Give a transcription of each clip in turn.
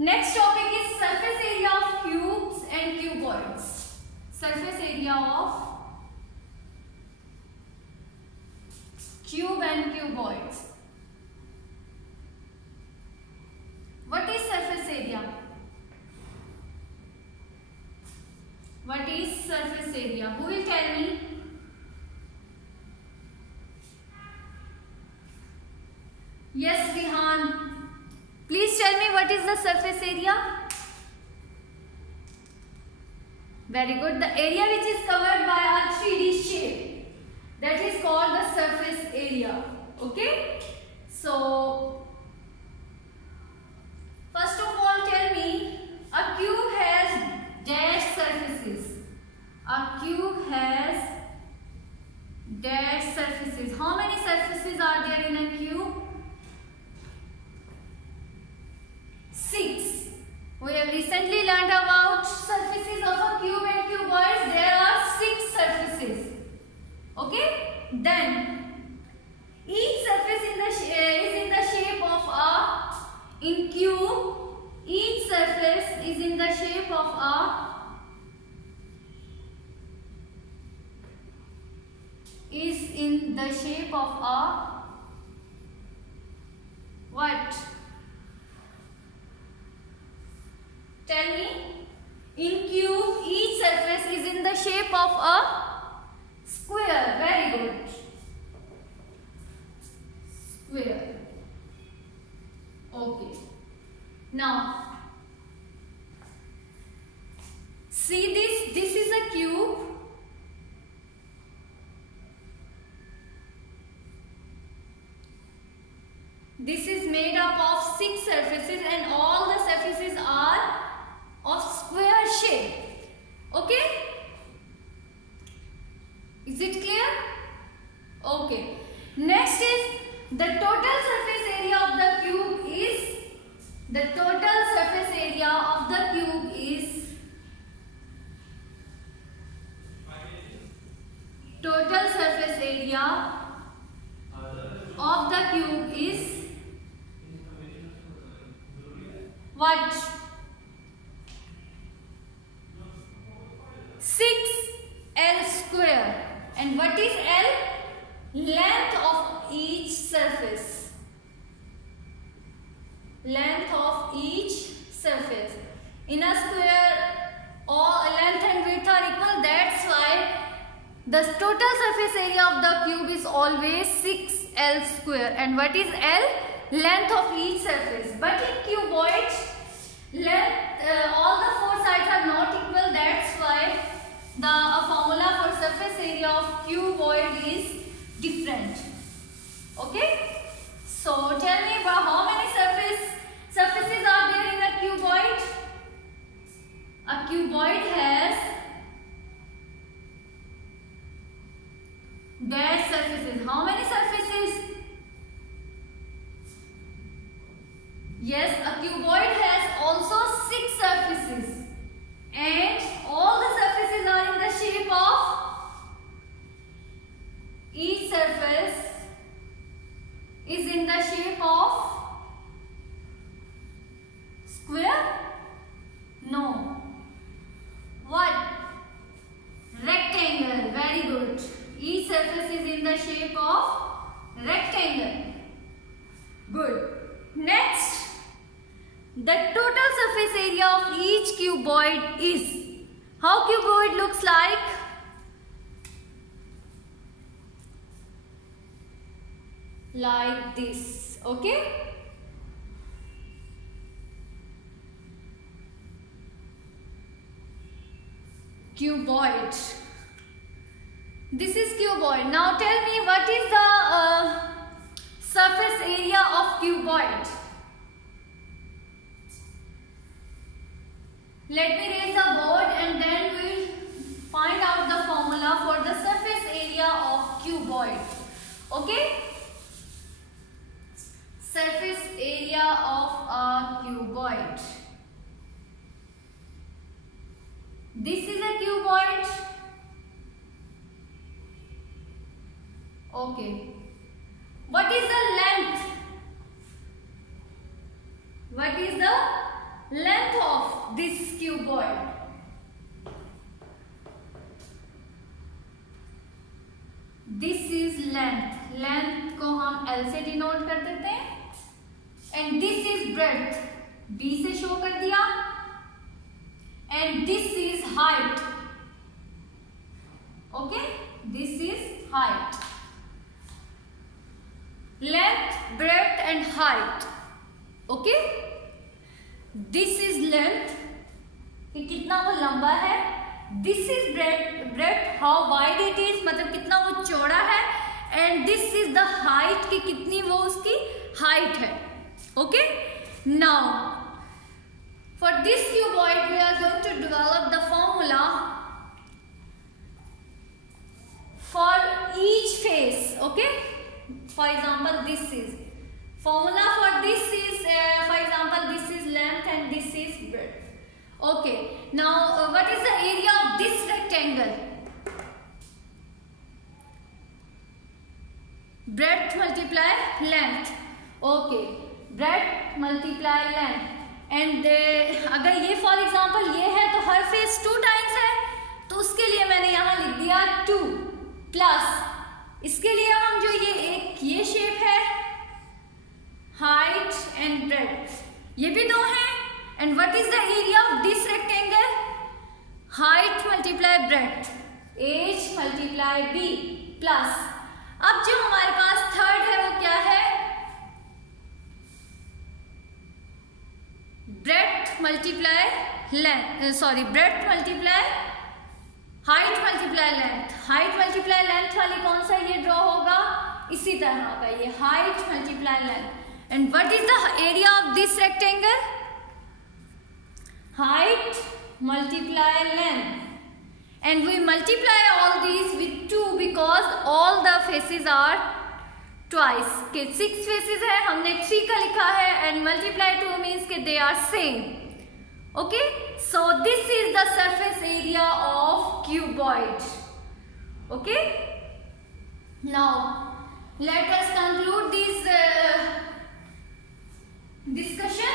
Next topic is surface area of cubes and cuboids. Surface area of cube and cuboids. What is surface area? What is surface area? Who will tell me? Yes, Rihan. Please tell me what is the surface area? Very good. The area which is covered by a 3D shape, that is called the surface area. Okay? So, first of all tell me, a cube has dash surfaces. A cube has dash surfaces. How many surfaces are there in a cube? 6. We have recently learned about surfaces of a cube and cuboids. There are 6 surfaces. Okay? Then each surface is in the shape of a, in cube, each surface is in the shape of a, what? Tell me. In cube, each surface is in the shape of a square. Very good. Square. Okay. Now, see this. This is a cube. This is made up of 6 surfaces and all the surfaces are of square shape. Okay? Is it clear? Okay. Next is the total surface area of the cube is, what? 6L square. And what is L? Length of each surface. Length of each surface. In a square, all length and width are equal. That's why the total surface area of the cube is always 6L square. And what is L? Length of each surface. But in cuboid, all the 4 sides are not equal. That's why the formula for surface area of cuboid is different. Okay? So tell me how many surfaces are there in a cuboid? A cuboid has dash surfaces. How many surfaces? Yes, a cuboid has also 6 surfaces. And all the surfaces are in the shape of, each surface is in the shape of square? No. What? Rectangle. Very good. Each surface is in the shape of rectangle. Good. Next, the total surface area of each cuboid is, how cuboid looks like? Like this. Okay? Cuboid. This is cuboid. Now tell me what is the surface area of cuboid? Let me raise the board and then we'll find out the formula for the surface area of cuboid. Okay? Surface area of a cuboid. This is a cuboid. Okay. What is the length? What is the length of this cuboid. This is length. Length को हम L से denote कर देते हैं. And this is breadth. B से show कर दिया. And this is height. Okay? This is height. Length, breadth and height. Okay? This is length. कि कितना वो लंबा है. This is breadth, how wide it is, मतलब कितना वो चौड़ा है. And this is the height, कि कितनी वो उसकी height है. Okay? Now, for this cuboid, we are going to develop the formula for each face. Okay? For example, this is formula for this is for example, this is length and this is breadth. Okay. Now, what is the area of this rectangle? Breadth multiply length. Okay. Breadth multiply length. And अगर ये for example ये है तो हर face 2 times है, तो उसके लिए मैंने यहाँ लिख दिया 2 प्लस इसके लिए हम जो ये शेप है हाइट एंड ब्रेड्थ, ये भी 2 है. And what is the area of this rectangle? Height multiply breadth, H multiply B plus. अब जो हमारे पास थर्ड है वो क्या है? Breadth multiply length, sorry breadth multiply height multiply length. Height multiply length वाली कौन सा ये ड्रॉ होगा? इसी तरह का ये height multiply length. And what is the area of this rectangle? Height multiply length. And we multiply all these with 2 because all the faces are twice. के 6 faces है, हमने 3 का लिखा है and multiply 2 means के they are same. Okay, so this is the surface area of cuboid. Okay, now let us conclude this discussion.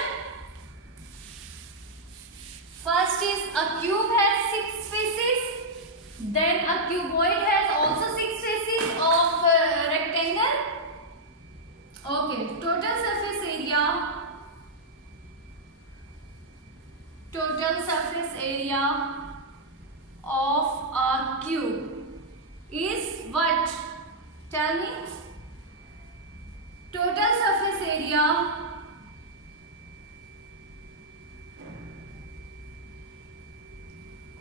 First is a cube has 6 faces. Then a cuboid has also 6 faces of rectangle. Okay, total surface area of a cube is what? Tell me. Total surface area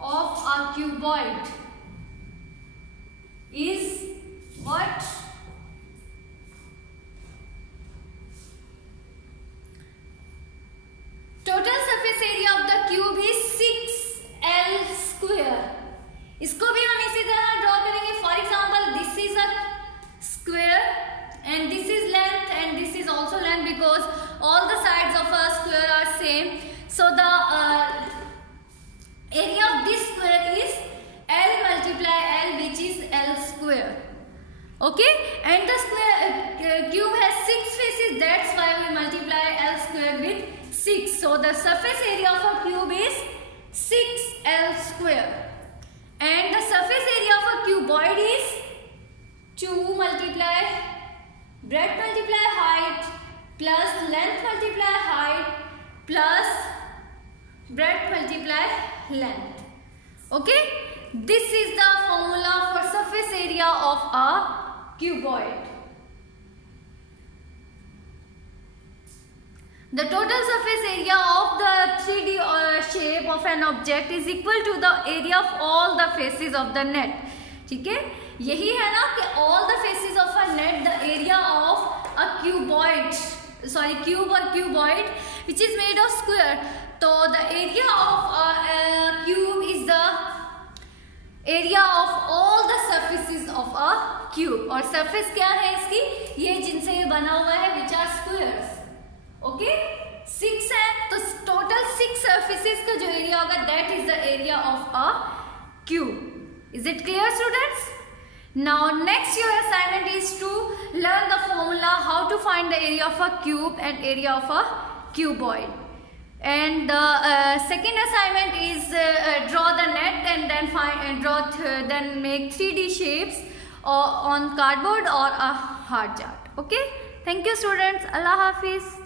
of a cuboid is what? Total surface area of the cube is 6L square. इसको भी हम इसी तरह draw करेंगे. For example this is a square and this is length and this is also length because all the sides of a square R same. So the area of this square is L multiply L, which is L square. Okay, and the square cube has 6 faces, that's why we multiply L square with 6. So the surface area of a cube is 6L square. And the surface area of a cuboid is 2 multiply breadth multiply height plus length multiply height plus breadth multiply length. Okay, this is the formula for surface area of a cuboid. The total surface area of the 3D shape of an object is equal to the area of all the faces of the net. ठीक है, यही है ना कि all the faces of a net, the area of a cuboid, sorry cube or cuboid which is made of square. तो the area of a cube is the area of all the surfaces of a cube. और surface क्या है इसकी? ये जिनसे ये बना हुआ है which are squares. Okay, 6 है तो total 6 surfaces का जो area होगा that is the area of a cube. Is it clear, students? Now next your assignment is to learn the formula how to find the area of a cube and area of a cuboid. And the second assignment is draw the net and then then make 3D shapes on cardboard or a hard chart. Okay, thank you students. Allah Hafiz.